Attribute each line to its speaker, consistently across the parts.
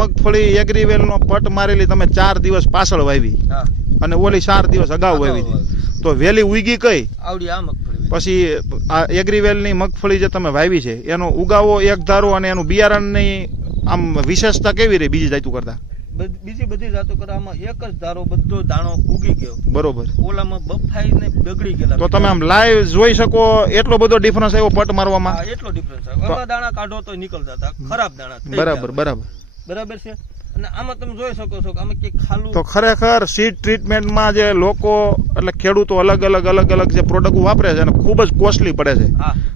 Speaker 1: મગફળી એગ્રીવેલનો પટ મારેલી તમે ચાર દિવસ પાછળ વાવી. અને ઓલી ચાર દિવસ અગાઉ વાવી તો વેલી ઉગી કઈ?
Speaker 2: આવડી આ મગફળી
Speaker 1: પછી આ એગ્રીવેલની મગફળી જે તમે વાવી છે એનો ઉગાવો એક ધારો અને એનું બિયારણની આમ વિશેષતા કેવી રહી બીજી જાતું કરતા?
Speaker 2: બીજી બધી જાતો કરવામાં એક જ ધારો બધો દાણો ઉગી ગયો.
Speaker 1: બરોબર.
Speaker 2: ઓલામાં બફાઈ ને બગડી ગયેલા
Speaker 1: તો તમે આમ લાઈવ જોઈ શકો એટલો બધો ડિફરન્સ આવ્યો પટ મારવામાં?
Speaker 2: એટલો ડિફરન્સ આવ્યો. દાણા કાઢો તો નીકળતા હતા. ખરાબ દાણા
Speaker 1: બરાબર બરાબર.
Speaker 2: બરાબર છે? અને આમાં તમે જોઈ શકો છો કે આમાં કે ખાલું
Speaker 1: તો ખરેખર સીડ ટ્રીટમેન્ટમાં જે લોકો એટલે ખેડૂતો અલગ અલગ અલગ અલગ જે પ્રોડક્ટ વાપરે છે અને ખૂબ જ કોસ્ટલી પડે છે.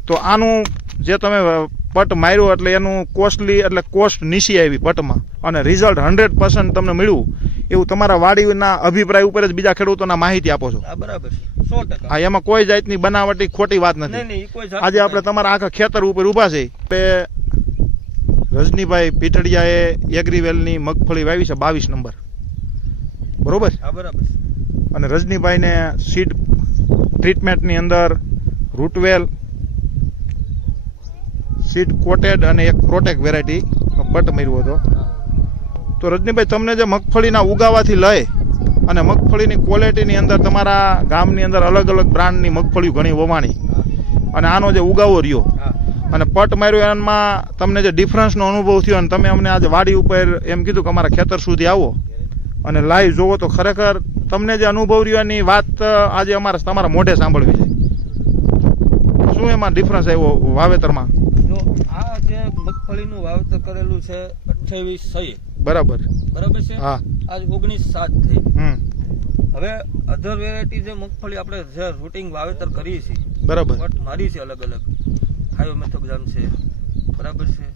Speaker 1: તો આનું જે તમે પટ માર્યો એટલે એનું કોસ્ટલી એટલે કોસ્ટ નીચી આવી પટમાં. અને રિઝલ્ટ હંડ્રેડ પર્સન્ટ તમને મળ્યું. એવું તમારા વાડીના અભિપ્રાય ઉપર જ બીજા ખેડૂતોના માહિતી આપો છો.
Speaker 2: બરાબર
Speaker 1: આ એમાં કોઈ જાતની બનાવટી ખોટી વાત નથી. આજે આપણે તમારા આખા ખેતર ઉપર ઊભા છે રજનીભાઈ પીટડિયાએ એગ્રીવેલની મગફળી વાવી છે બાવીસ નંબર. બરોબર?
Speaker 2: હા બરાબર
Speaker 1: અને રજનીભાઈને સીડ ટ્રીટમેન્ટની અંદર રૂટવેલ સીડ કોટેડ અને એક પ્રોટેક વેરાયટી પટ માર્યો હતો. તો રજનીભાઈ તમને જે મગફળીના ઉગાવાથી લઈ અને મગફળીની ક્વોલિટીની અંદર તમારા ગામની અંદર અલગ અલગ બ્રાન્ડની મગફળીઓ ઘણી વવાણી. અને આનો જે ઉગાવો રહ્યો અને પટ માર્યો એમાં તમને જે ડિફરન્સનો અનુભવ થયો અને તમે અમને આજે વાડી ઉપર એમ કીધું કે અમારા ખેતર સુધી આવો. અને લાઈવ જોવો તો ખરેખર તમને જે અનુભવ રહ્યો એની વાત આજે અમારે તમારા મોઢે સાંભળવી છે. શું એમાં ડિફરન્સ આવ્યો વાવેતરમાં?
Speaker 2: આ જે મગફળીનું વાવેતર કરેલું છે અઠ્યાવીસ સહી
Speaker 1: બરાબર.
Speaker 2: બરાબર છે?
Speaker 1: હા.
Speaker 2: આજ ઓગણીસ સાત થઈ. હવે અધર વેરાયટી જે મગફળી આપણે જે રૂટિંગ વાવેતર કરીએ છીએ
Speaker 1: બરાબર.
Speaker 2: મારી છે અલગ અલગ. ફાઈવ મેથોગ્રામ છે. બરાબર છે?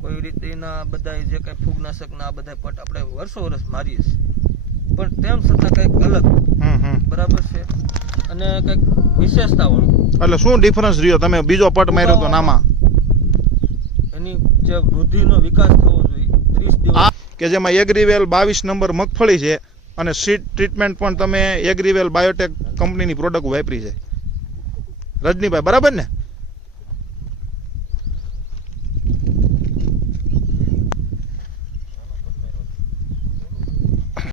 Speaker 2: કોઈ રીતે એના બધા જે કાંઈ ફૂગનાશકના આ બધા પટ આપણે વર્ષો વર્ષ મારીએ છીએ. પણ તેમ છતાં કંઈક અલગ. બરાબર છે? અને કંઈક વિશેષતાવાળું.
Speaker 1: એટલે શું ડિફરન્સ રહ્યો? તમે બીજો પટ માર્યો તો નામાં.
Speaker 2: એની જે વૃદ્ધિનો વિકાસ થવો જોઈએ. ત્રીસ દિવસ.
Speaker 1: કે જેમાં એગ્રીવેલ બાવીસ નંબર મગફળી છે અને સીટ ટ્રીટમેન્ટ પણ તમે એગ્રીવેલ બાયોટેક કંપનીની પ્રોડક્ટ વાપરી છે. રજનીભાઈ બરાબર ને?